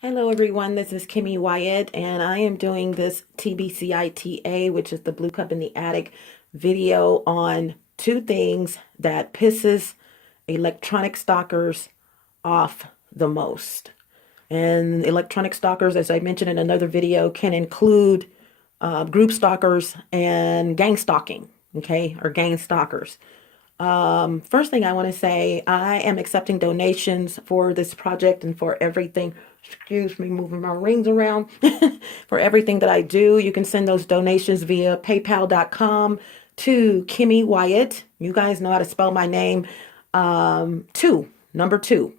Hello everyone, this is Kimmy Wyatt and I am doing this TBCITA, which is the Blue Cup in the Attic video on two things that pisses electronic stalkers off the most. And electronic stalkers, as I mentioned in another video, can include group stalkers and gang stalking, okay, or gang stalkers. First thing I want to say, I am accepting donations for this project and for everything. Excuse me, moving my rings around. For everything that I do, you can send those donations via paypal.com to Kimmy Wyatt. You guys know how to spell my name. Number two,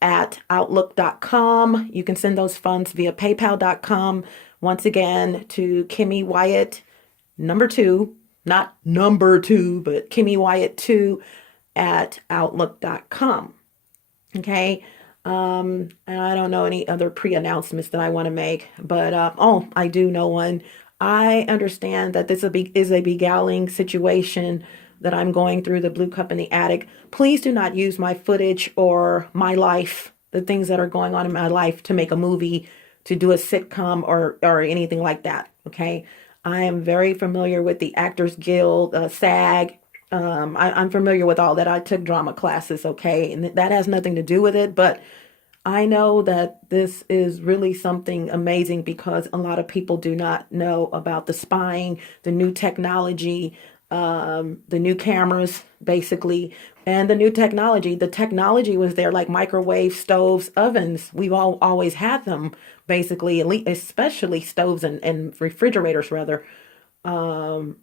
at outlook.com. You can send those funds via paypal.com. Once again, to Kimmy Wyatt, number two, not number two, but Kimmy Wyatt 2 at outlook.com. Okay. And I don't know any other pre-announcements that I want to make, but I do know one. I understand that this is a beguiling situation that I'm going through, the Blue Cup in the Attic. Please do not use my footage or my life, the things that are going on in my life, to make a movie, to do a sitcom or anything like that. Okay. I am very familiar with the Actors Guild, SAG. I'm familiar with all that. I took drama classes, okay, and that has nothing to do with it, but I know that this is really something amazing because a lot of people do not know about the spying, the new technology, the new cameras, basically, and the new technology. The technology was there, like microwave stoves, ovens. We've always had them, basically, especially stoves and refrigerators, rather. Um,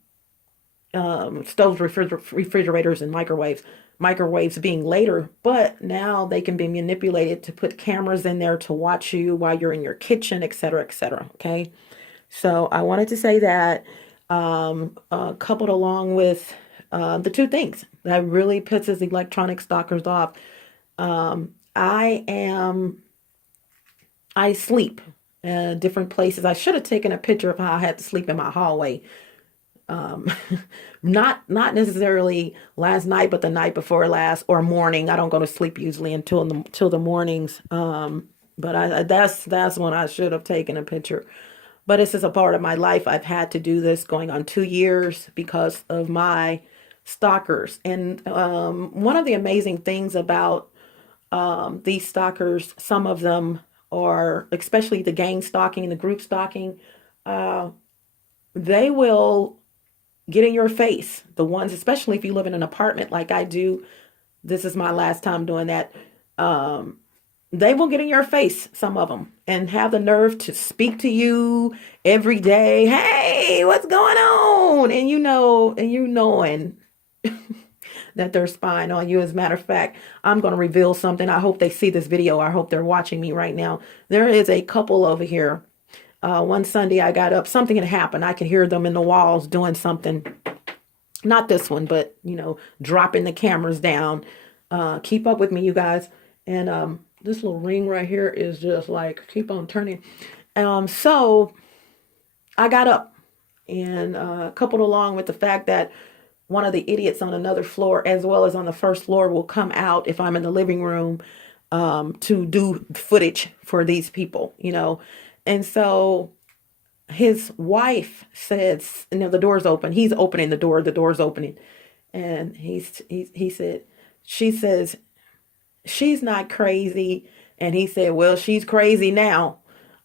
Stoves, refrigerators, and microwaves. Microwaves being later, but now they can be manipulated to put cameras in there to watch you while you're in your kitchen, etc., etc. Okay, so I wanted to say that, coupled along with the two things that really pisses electronic stalkers off. I sleep different places. I should have taken a picture of how I had to sleep in my hallway. um not necessarily last night, but the night before last, or morning. I don't go to sleep usually until the mornings. But that's when I should have taken a picture. But this is a part of my life. I've had to do this going on 2 years because of my stalkers. And one of the amazing things about these stalkers, some of them are, especially the gang stalking, the group stalking, uh, they will get in your face. The ones, especially if you live in an apartment like I do, this is my last time doing that. Um, they will get in your face, some of them, and have the nerve to speak to you every day. Hey, what's going on? And knowing that they're spying on you. As a matter of fact, I'm going to reveal something. I hope they see this video. I hope they're watching me right now. There is a couple over here. One Sunday I got up, something had happened. I could hear them in the walls doing something. Not this one, but, dropping the cameras down. Keep up with me, you guys. And this little ring right here is just like, keep on turning. So I got up, and coupled along with the fact that one of the idiots on another floor, as well as on the first floor, will come out if I'm in the living room to do footage for these people. And so his wife says, the door's open. He's opening the door's opening. And he said, she says, she's not crazy. And he said, well, she's crazy now.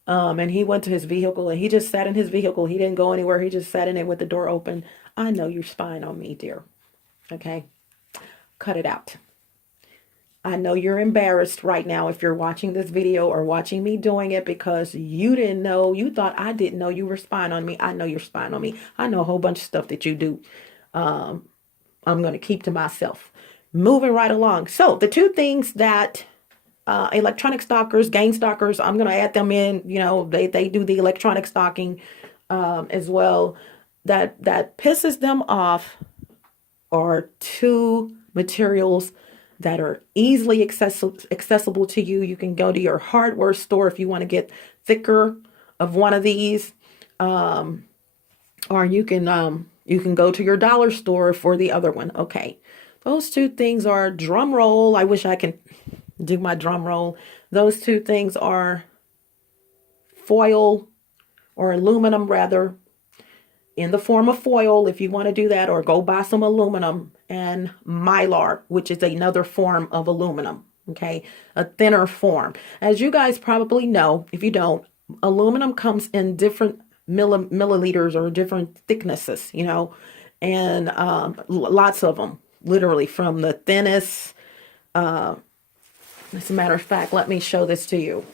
And he went to his vehicle and he just sat in his vehicle. He didn't go anywhere. He just sat in it with the door open. I know you're spying on me, dear. Okay. Cut it out. I know you're embarrassed right now if you're watching this video or watching me doing it because you didn't know, you thought I didn't know you were spying on me. I know you're spying on me. I know a whole bunch of stuff that you do. I'm going to keep to myself. Moving right along. So the two things that electronic stalkers, gang stalkers, I'm going to add them in, they do the electronic stalking as well. That pisses them off are two materials that are easily accessible to you. You can go to your hardware store if you want to get thicker of one of these, or you can go to your dollar store for the other one. Okay, those two things are, drum roll. I wish I can do my drum roll. Those two things are foil or aluminum rather, in the form of foil if you want to do that, or go buy some aluminum, and mylar, which is another form of aluminum. Okay, a thinner form. As you guys probably know, if you don't, aluminum comes in different milliliters or different thicknesses, you know, and lots of them, literally from the thinnest. As a matter of fact, let me show this to you.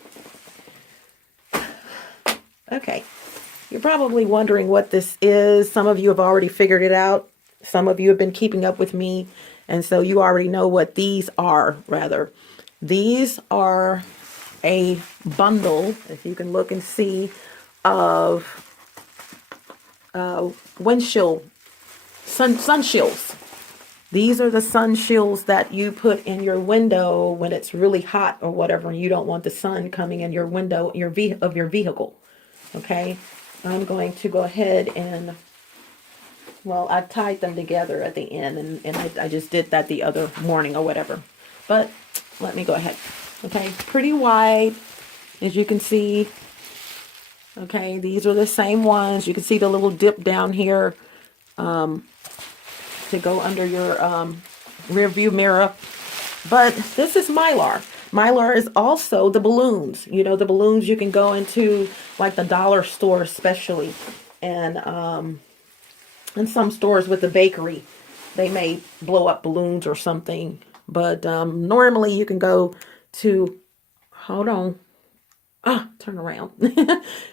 Okay, you're probably wondering what this is. Some of you have already figured it out. Some of you have been keeping up with me, and so you already know what these are, rather. These are a bundle, if you can look and see, of windshield sun shields. These are the sun shields that you put in your window when it's really hot or whatever, and you don't want the sun coming in your window of your vehicle. Okay, I'm going to go ahead and, well, I've tied them together at the end, and I just did that the other morning or whatever. But let me go ahead. Okay, pretty wide, as you can see. Okay, these are the same ones. You can see the little dip down here to go under your rear view mirror. But this is Mylar. Mylar is also the balloons. You know, the balloons you can go into like the dollar store especially. And some stores with the bakery, they may blow up balloons or something. But normally you can go to, hold on. Turn around.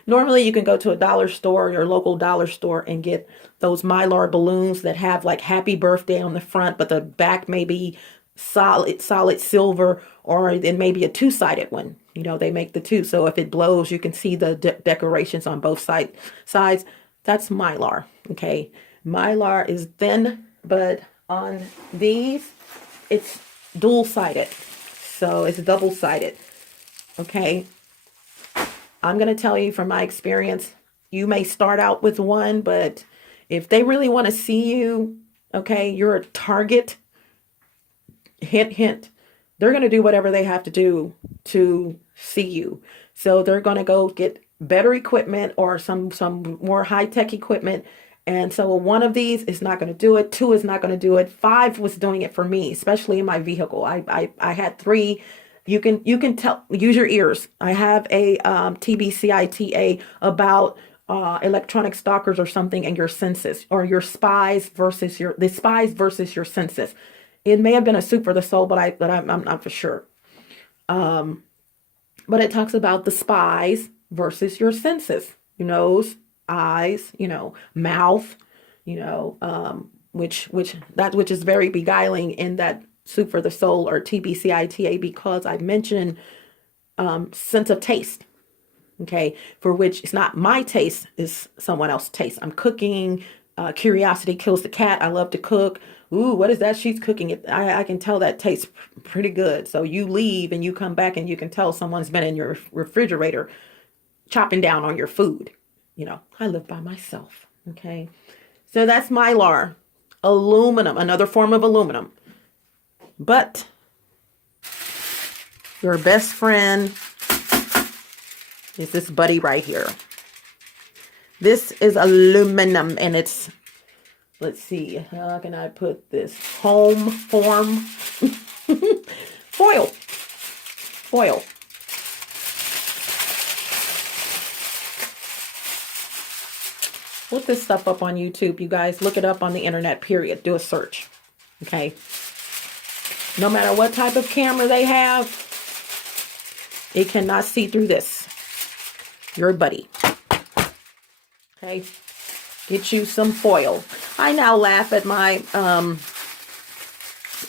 Normally you can go to a dollar store, your local dollar store, and get those Mylar balloons that have like happy birthday on the front, but the back may be solid silver, or it may be a two-sided one. You know, they make the two. So if it blows, you can see the decorations on both sides. That's Mylar. Okay. Mylar is thin, but on these, it's dual-sided. So it's double-sided. Okay. I'm going to tell you from my experience, you may start out with one, but if they really want to see you, okay, you're a target, hint, hint, they're going to do whatever they have to do to see you. So they're going to go get better equipment or some more high-tech equipment. And so one of these is not going to do it. Two is not going to do it. Five was doing it for me, especially in my vehicle. I had three. You can tell, use your ears. I have a TBCITA about electronic stalkers or something, and your senses, or your spies versus your senses. It may have been a soup for the soul, but I'm not for sure. But it talks about the spies versus your senses, your nose, eyes, you know, mouth, you know, which is very beguiling in that soup for the soul, or TBCITA, because I mentioned sense of taste. Okay, for which it's not my taste, is someone else's taste. I'm cooking. Curiosity kills the cat. I love to cook. Ooh, what is that she's cooking? I can tell that tastes pretty good. So you leave and you come back and you can tell someone's been in your refrigerator chopping down on your food. You know, I live by myself. Okay, so that's Mylar. Aluminum, another form of aluminum. But your best friend is this buddy right here. This is aluminum, and it's, let's see, how can I put this? Home form foil. Foil. Look this stuff up on YouTube, you guys. Look it up on the internet, period. Do a search. Okay. No matter what type of camera they have, it cannot see through this. Your buddy. Okay. Get you some foil. I now laugh at my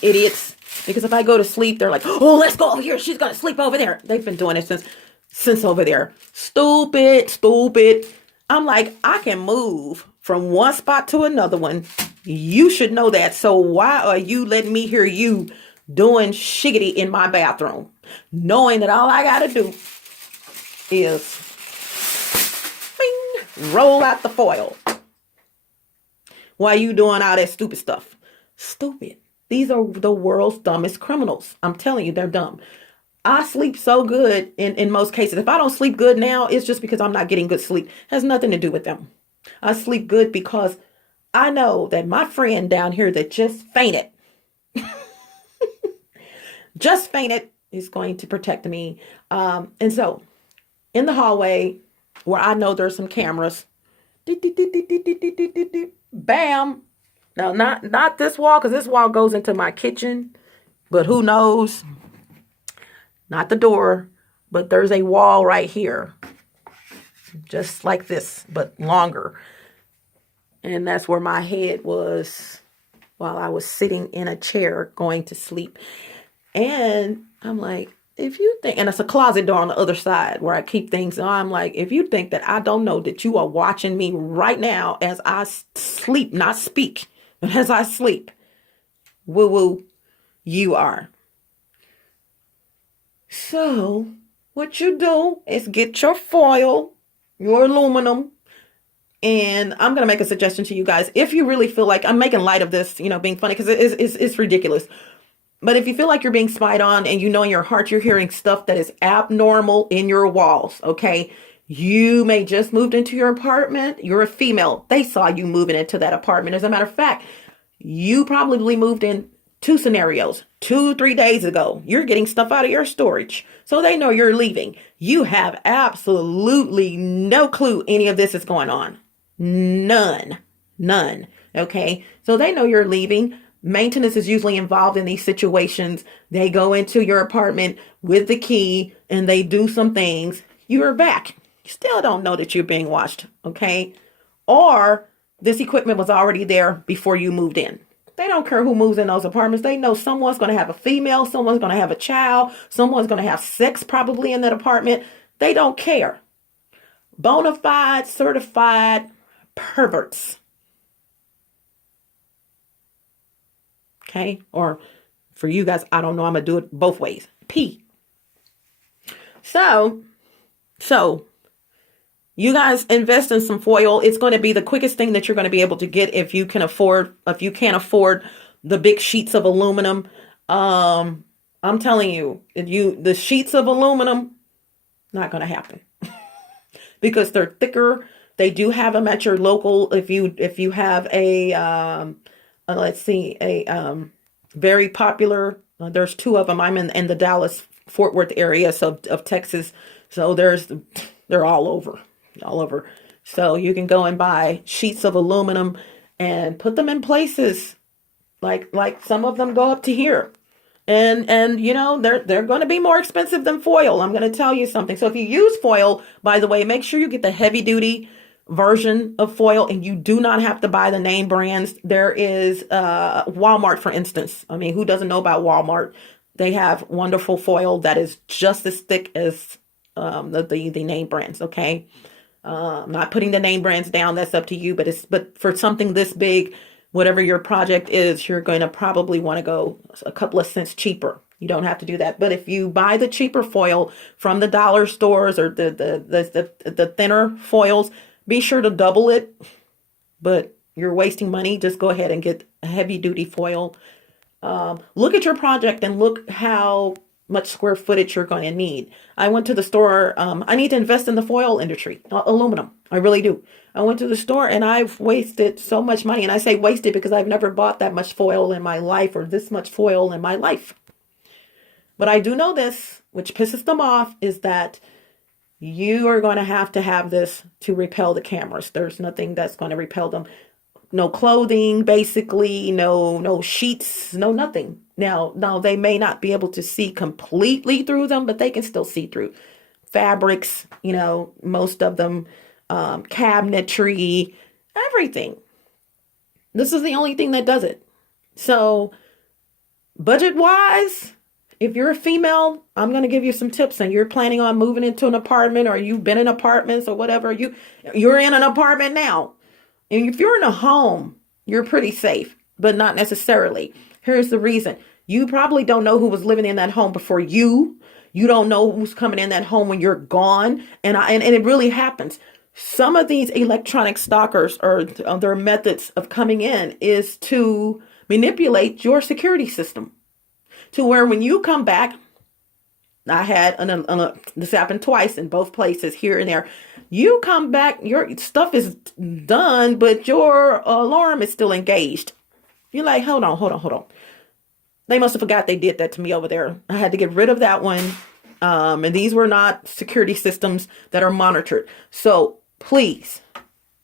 idiots, because if I go to sleep, they're like, oh, let's go over here. She's going to sleep over there. They've been doing it since over there. Stupid. I'm like, I can move from one spot to another one. You should know that. So why are you letting me hear you doing shiggity in my bathroom, knowing that all I got to do is bing, roll out the foil while you doing all that stupid stuff? Stupid. These are the world's dumbest criminals. I'm telling you, they're dumb. I sleep so good in most cases. If I don't sleep good now, it's just because I'm not getting good sleep. It has nothing to do with them. I sleep good because I know that my friend down here that just fainted, is going to protect me. And so in the hallway where I know there's some cameras, bam. Now, not this wall, because this wall goes into my kitchen, but who knows? Not the door, but there's a wall right here, just like this, but longer. And that's where my head was while I was sitting in a chair going to sleep. And I'm like, if you think, and it's a closet door on the other side where I keep things. And I'm like, if you think that I don't know that you are watching me right now as I sleep, not speak, but as I sleep, woo woo, you are. So what you do is get your foil, your aluminum, and I'm going to make a suggestion to you guys. If you really feel like I'm making light of this, being funny, because it's ridiculous. But if you feel like you're being spied on and you know in your heart you're hearing stuff that is abnormal in your walls, okay? You may just moved into your apartment. You're a female. They saw you moving into that apartment. As a matter of fact, you probably moved in 2 scenarios, 3 days ago. You're getting stuff out of your storage. So they know you're leaving. You have absolutely no clue any of this is going on. None. Okay. So they know you're leaving. Maintenance is usually involved in these situations. They go into your apartment with the key and they do some things. You are back. You still don't know that you're being watched. Okay. Or this equipment was already there before you moved in. They don't care who moves in those apartments. They know someone's going to have a female, someone's going to have a child, someone's going to have sex probably in that apartment. They don't care. Bona fide, certified perverts. Okay? Or for you guys, I don't know. I'm going to do it both ways. P. So you guys invest in some foil. It's going to be the quickest thing that you're going to be able to get if you can't afford the big sheets of aluminum. I'm telling you, the sheets of aluminum, not going to happen because they're thicker. They do have them at your local. If you have a very popular. There's 2 of them. I'm in the Dallas Fort Worth area of Texas. So they're all over. So you can go and buy sheets of aluminum and put them in places like some of them go up to here. And they're going to be more expensive than foil. I'm going to tell you something. So if you use foil, by the way, make sure you get the heavy duty version of foil, and you do not have to buy the name brands. There is Walmart, for instance. I mean, who doesn't know about Walmart? They have wonderful foil that is just as thick as the name brands. Okay. I'm not putting the name brands down. That's up to you. But for something this big, whatever your project is, you're going to probably want to go a couple of cents cheaper. You don't have to do that. But if you buy the cheaper foil from the dollar stores or the thinner foils, be sure to double it. But you're wasting money. Just go ahead and get a heavy duty foil. Look at your project and look how much square footage you're going to need. I went to the store. I need to invest in the foil industry, aluminum. I really do. I went to the store and I've wasted so much money. And I say wasted because I've never bought that much foil in my life or this much foil in my life. But I do know this, which pisses them off, is that you are going to have this to repel the cameras. There's nothing that's going to repel them. No clothing, basically, no sheets, no nothing. Now, they may not be able to see completely through them, but they can still see through fabrics, most of them, cabinetry, everything. This is the only thing that does it. So budget wise, if you're a female, I'm going to give you some tips, and you're planning on moving into an apartment, or you've been in apartments or whatever, you're in an apartment now. And if you're in a home, you're pretty safe, but not necessarily. Here's the reason. You probably don't know who was living in that home before you. You don't know who's coming in that home when you're gone. And it really happens. Some of these electronic stalkers, or their methods of coming in, is to manipulate your security system to where when you come back, I had this happened twice in both places, here and there. You come back, your stuff is done, but your alarm is still engaged. You're like, hold on, hold on, hold on. They must have forgot they did that to me over there. I had to get rid of that one. And these were not security systems that are monitored. So please,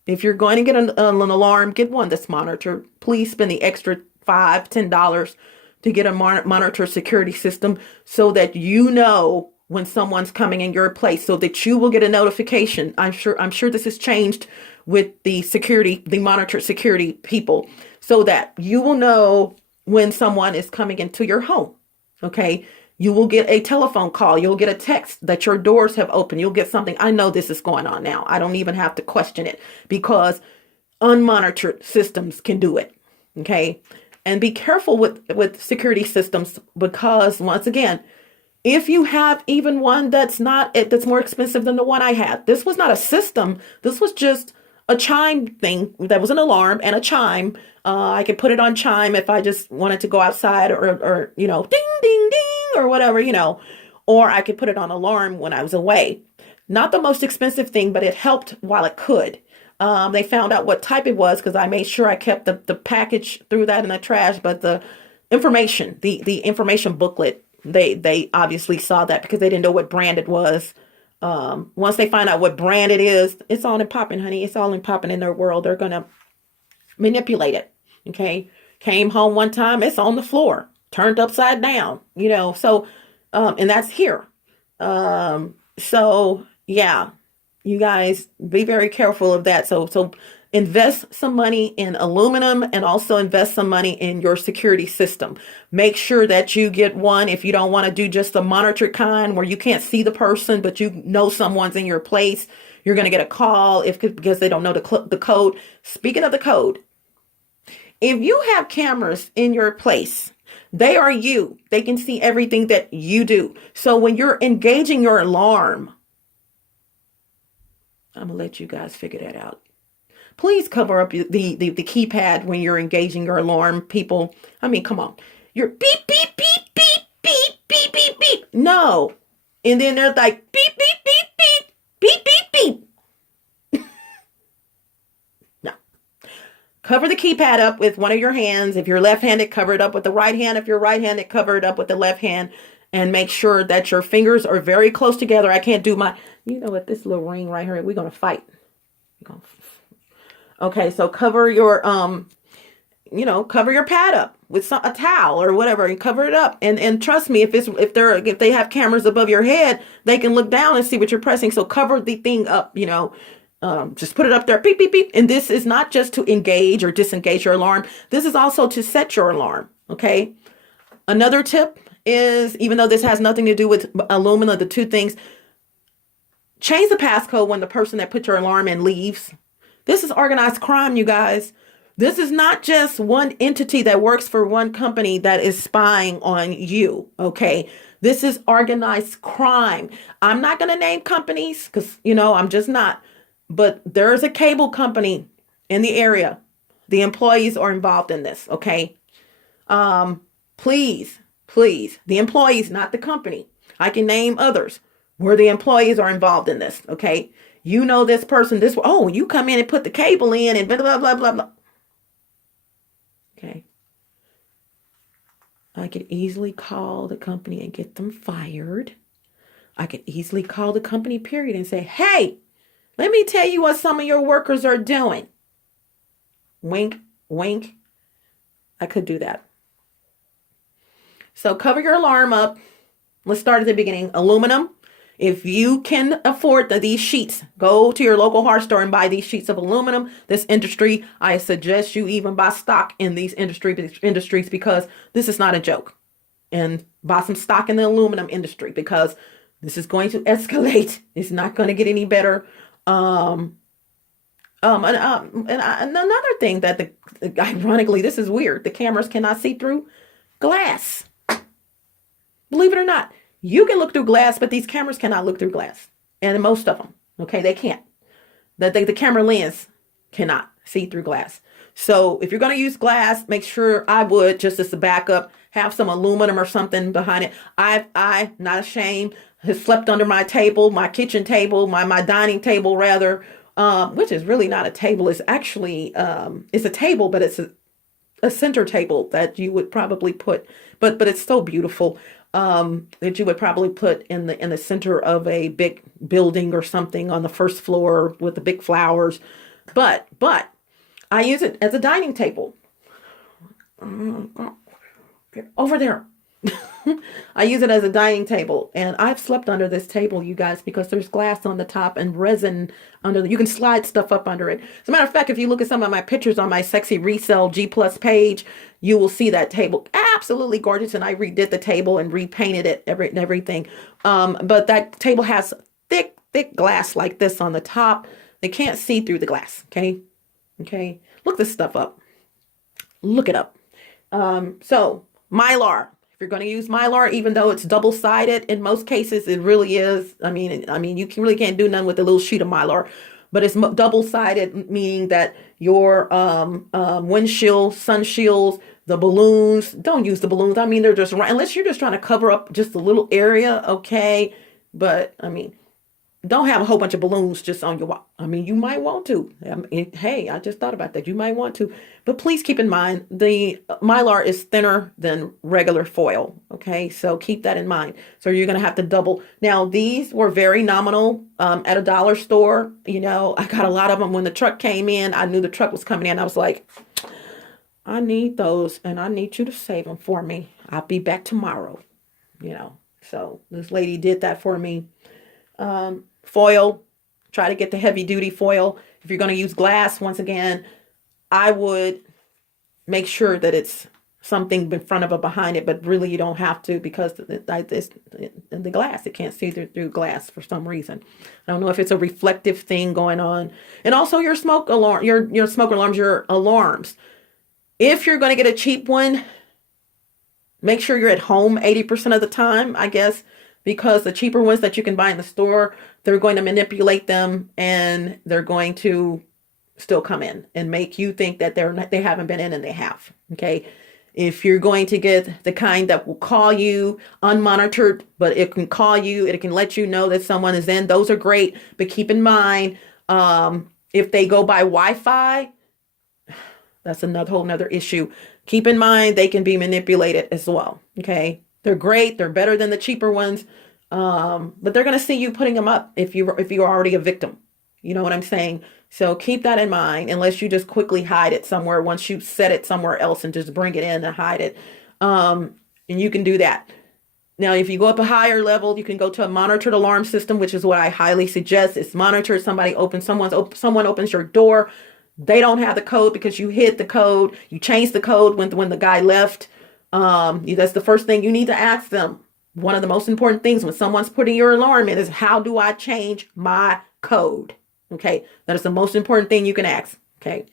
if you're going to get an alarm, get one that's monitored. Please spend the extra $5-10 to get a monitor security system so that you know when someone's coming in your place, so that you will get a notification. I'm sure this has changed with the monitored security people, so that you will know when someone is coming into your home. Okay. You will get a telephone call. You'll get a text that your doors have opened. You'll get something. I know this is going on now. I don't even have to question it, because unmonitored systems can do it. Okay. And be careful with security systems, because once again, if you have even one that's more expensive than the one I had, this was not a system. This was just a chime thing. That was an alarm and a chime. I could put it on chime if I just wanted to go outside, or ding, ding, ding, or whatever, or I could put it on alarm when I was away. Not the most expensive thing, but it helped while it could. They found out what type it was, because I made sure I kept the package, threw that in the trash, but the information, the information booklet, they obviously saw that, because they didn't know what brand it was. Once they find out what brand it is, it's all in popping, honey. It's all in popping in their world. They're going to manipulate it. Okay. Came home one time, it's on the floor, turned upside down, so, and that's here. So yeah, you guys be very careful of that. So invest some money in aluminum, and also invest some money in your security system. Make sure that you get one. If you don't want to do just the monitored kind where you can't see the person, but someone's in your place, you're going to get a call because they don't know the code. Speaking of the code, if you have cameras in your place, they are you. They can see everything that you do. So when you're engaging your alarm, I'm going to let you guys figure that out. Please cover up the keypad when you're engaging your alarm, people. I mean, come on. You're beep, beep, beep, beep, beep, beep, beep, beep. No. And then they're like beep, beep, beep, beep, beep, beep, beep. No. Cover the keypad up with one of your hands. If you're left-handed, cover it up with the right hand. If you're right-handed, cover it up with the left hand. And make sure that your fingers are very close together. I can't do what, this little ring right here, we're going to fight. Okay, so cover your, cover your pad up with a towel or whatever, and cover it up. And trust me, if they have cameras above your head, they can look down and see what you're pressing. So cover the thing up, just put it up there, beep, beep, beep. And this is not just to engage or disengage your alarm. This is also to set your alarm. Okay. Another tip is, even though this has nothing to do with aluminum, the two things, change the passcode when the person that put your alarm in leaves. This is organized crime, you guys. This is not just one entity that works for one company that is spying on you. Okay. This is organized crime. I'm not going to name companies because, I'm just not. But there's a cable company in the area. The employees are involved in this. Okay. Please, the employees, not the company. I can name others where the employees are involved in this. Okay. This person, you come in and put the cable in and blah, blah, blah, blah, blah. Okay. I could easily call the company and get them fired. I could easily call the company, period, and say, hey, let me tell you what some of your workers are doing. Wink, wink. I could do that. So cover your alarm up. Let's start at the beginning. Aluminum. If you can afford these sheets, go to your local hardware store and buy these sheets of aluminum. This industry, I suggest you even buy stock in these industries, because this is not a joke. And buy some stock in the aluminum industry, because this is going to escalate. It's not going to get any better. And another thing that ironically, this is weird. The cameras cannot see through glass. Believe it or not. You can look through glass, but these cameras cannot look through glass. And most of them, okay, they can't. The camera lens cannot see through glass. So if you're going to use glass, make sure, I would, just as a backup, have some aluminum or something behind it. I not ashamed, have slept under my table, my kitchen table, my dining table rather, which is really not a table. It's actually, it's a table, but it's a center table that you would probably put, but it's so beautiful, that you would probably put in the center of a big building or something on the first floor with the big flowers. But I use it as a dining table. Get over there. I use it as a dining table, and I've slept under this table, you guys, because there's glass on the top and resin under you can slide stuff up under it. As a matter of fact, if you look at some of my pictures on my Sexy Resell G Plus page, you will see that table. Absolutely gorgeous. And I redid the table and repainted it, everything. But that table has thick glass like this on the top. They can't see through the glass. Okay. Look this stuff up. Look it up. So Mylar. If you're going to use Mylar, even though it's double-sided, in most cases it really is. I mean, you really can't do nothing with a little sheet of Mylar, but it's double-sided, meaning that your windshield, sun shields, the balloons. Don't use the balloons. I mean, they're just right unless you're just trying to cover up just a little area, okay? But I mean, don't have a whole bunch of balloons just on your wall. I mean, you might want to. Hey, I just thought about that. You might want to. But please keep in mind, the Mylar is thinner than regular foil. Okay, so keep that in mind. So you're going to have to double. Now, these were very nominal at a dollar store. You know, I got a lot of them when the truck came in. I knew the truck was coming in. I was like, I need those, and I need you to save them for me. I'll be back tomorrow. You know, so this lady did that for me. Foil, try to get the heavy duty foil. If you're going to use glass, once again, I would make sure that it's something in front of or behind it, but really you don't have to because it's the glass. It can't see through glass for some reason. I don't know if it's a reflective thing going on. And also your smoke alarm, your smoke alarms, your alarms. If you're going to get a cheap one, make sure you're at home 80% of the time, I guess, because the cheaper ones that you can buy in the store, they're going to manipulate them and they're going to still come in and make you think that they haven't been in, and they have. Okay. If you're going to get the kind that will call you unmonitored, but it can call you, it can let you know that someone is in, those are great. But keep in mind, if they go by Wi-Fi, that's whole nother issue. Keep in mind, they can be manipulated as well. Okay. They're great. They're better than the cheaper ones. But they're going to see you putting them up if you're already a victim. You know what I'm saying? So keep that in mind, unless you just quickly hide it somewhere once you set it somewhere else and just bring it in and hide it. And you can do that. Now, if you go up a higher level, you can go to a monitored alarm system, which is what I highly suggest. It's monitored. Someone opens your door. They don't have the code because you hid the code. You changed the code when the guy left. That's the first thing you need to ask them. One of the most important things when someone's putting your alarm in is, how do I change my code? Okay. That is the most important thing you can ask. Okay.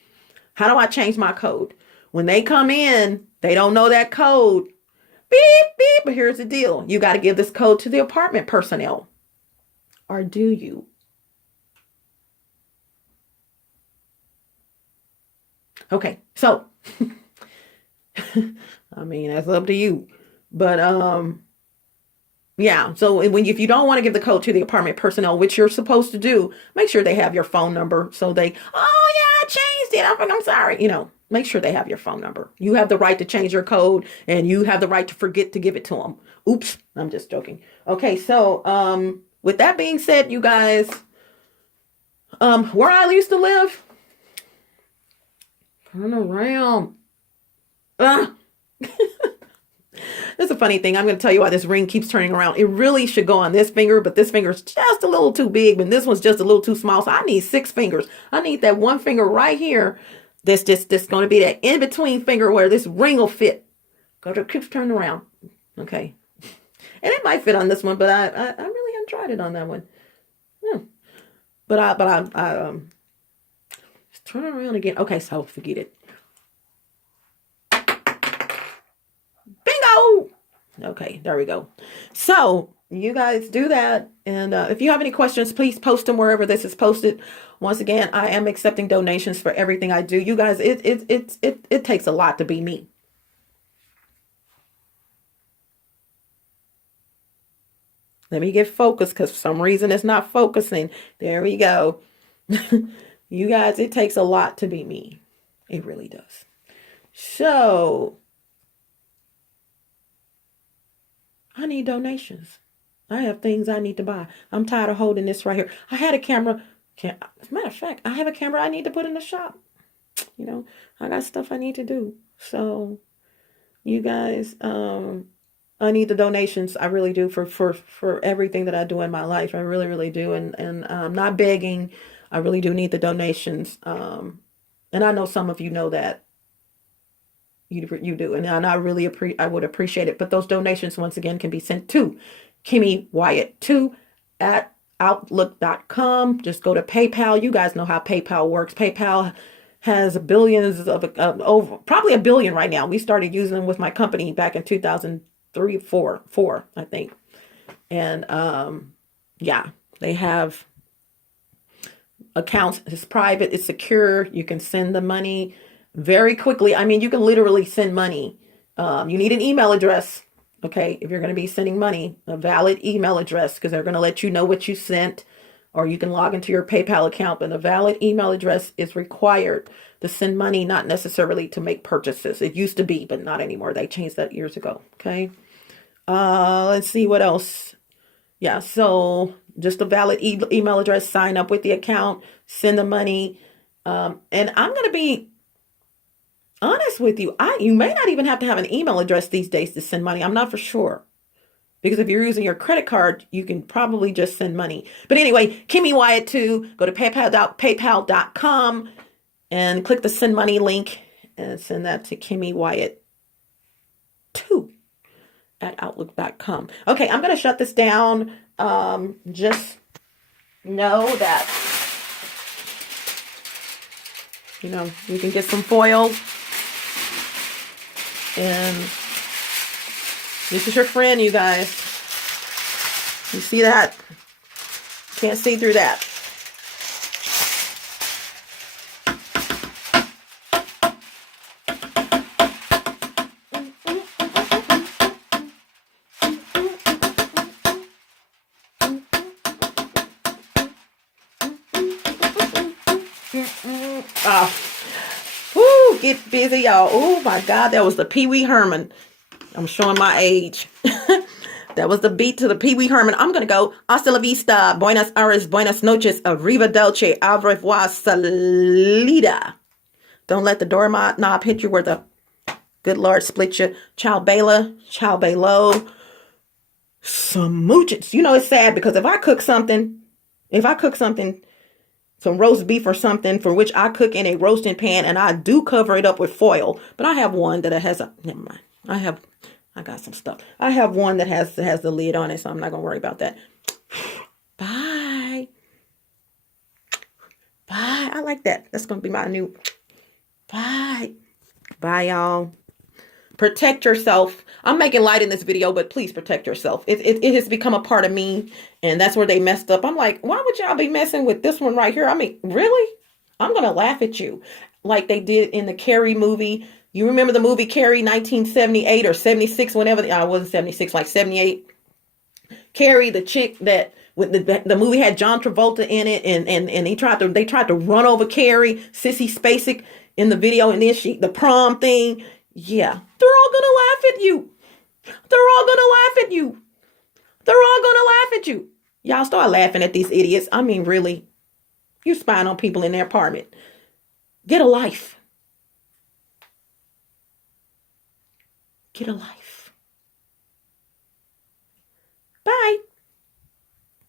How do I change my code? When they come in, they don't know that code. Beep, beep. But here's the deal. You got to give this code to the apartment personnel. Or do you? Okay. So, I mean, that's up to you. But, yeah. So if you don't want to give the code to the apartment personnel, which you're supposed to do, make sure they have your phone number. So oh yeah, I changed it. I'm sorry. You know, make sure they have your phone number. You have the right to change your code, and you have the right to forget to give it to them. Oops. I'm just joking. Okay. So, with that being said, you guys, where I used to live, turn around. That's a funny thing. I'm going to tell you why this ring keeps turning around. It really should go on this finger, but this finger is just a little too big, and this one's just a little too small. So I need 6 fingers. I need that one finger right here. That's going to be that in-between finger where this ring will fit. Because it keeps turning around. Okay. And it might fit on this one, but I really haven't tried it on that one. But I just turn it around again. Okay, so forget it. Bingo! Okay, there we go. So you guys do that. And if you have any questions, please post them wherever this is posted. Once again, I am accepting donations for everything I do. You guys, it takes a lot to be me. Let me get focused because for some reason it's not focusing. There we go. You guys, it takes a lot to be me. It really does. So I need donations. I have things I need to buy. I'm tired of holding this right here. I had a camera. As a matter of fact, I have a camera I need to put in the shop. You know, I got stuff I need to do. So you guys, I need the donations. I really do for everything that I do in my life. I really, really do. And I'm not begging. I really do need the donations. And I know some of you know that. You do. And I really I would appreciate it. But those donations, once again, can be sent to KimMeWyatt2 at outlook.com. Just go to PayPal. You guys know how PayPal works. PayPal has billions of over, probably a billion right now. We started using them with my company back in 2003, four, I think. And yeah, they have accounts. It's private. It's secure. You can send the money very quickly. I mean, you can literally send money. You need an email address. Okay. If you're going to be sending money, a valid email address, because they're going to let you know what you sent, or you can log into your PayPal account, but a valid email address is required to send money, not necessarily to make purchases. It used to be, but not anymore. They changed that years ago. Okay. Let's see what else. Yeah. So just a valid email address, sign up with the account, send the money. And I'm going to be honest with you. You may not even have to have an email address these days to send money. I'm not for sure. Because if you're using your credit card, you can probably just send money. But anyway, KimMeWyatt2, go to paypal.com and click the send money link and send that to KimMeWyatt2 at outlook.com. Okay, I'm going to shut this down. Just know that, you can get some foil. And this is your friend, you guys. You see that? Can't see through that. Woo, get busy, y'all. Oh my God, that was the Pee Wee Herman. I'm showing my age. That was the beat to the Pee Wee Herman. I'm going to go. Hasta la vista. Buenas Aires. Buenas noches. Arrivederci. Au revoir. Salida. Don't let the doorknob hit you where the good Lord split you. Ciao Bella. Ciao Bello. Some mooches. It's sad because if I cook something, some roast beef or something for which I cook in a roasting pan, and I do cover it up with foil, but I have one that has never mind. I got some stuff. I have one that has the lid on it, so I'm not going to worry about that. Bye. Bye. I like that. That's going to be my new bye. Bye, y'all. Protect yourself. I'm making light in this video, but please protect yourself. It has become a part of me, and that's where they messed up. I'm like, why would y'all be messing with this one right here? I mean, really? I'm going to laugh at you like they did in the Carrie movie. You remember the movie Carrie, 1978 or 76, whenever. I wasn't 76, like 78. Carrie, the chick that with the movie had John Travolta in it, and they tried to run over Carrie, Sissy Spacek in the video, and then the prom thing. Yeah, they're all gonna laugh at you. They're all gonna laugh at you. They're all gonna laugh at you. Y'all start laughing at these idiots. I mean, really, you spying on people in their apartment. Get a life. Get a life.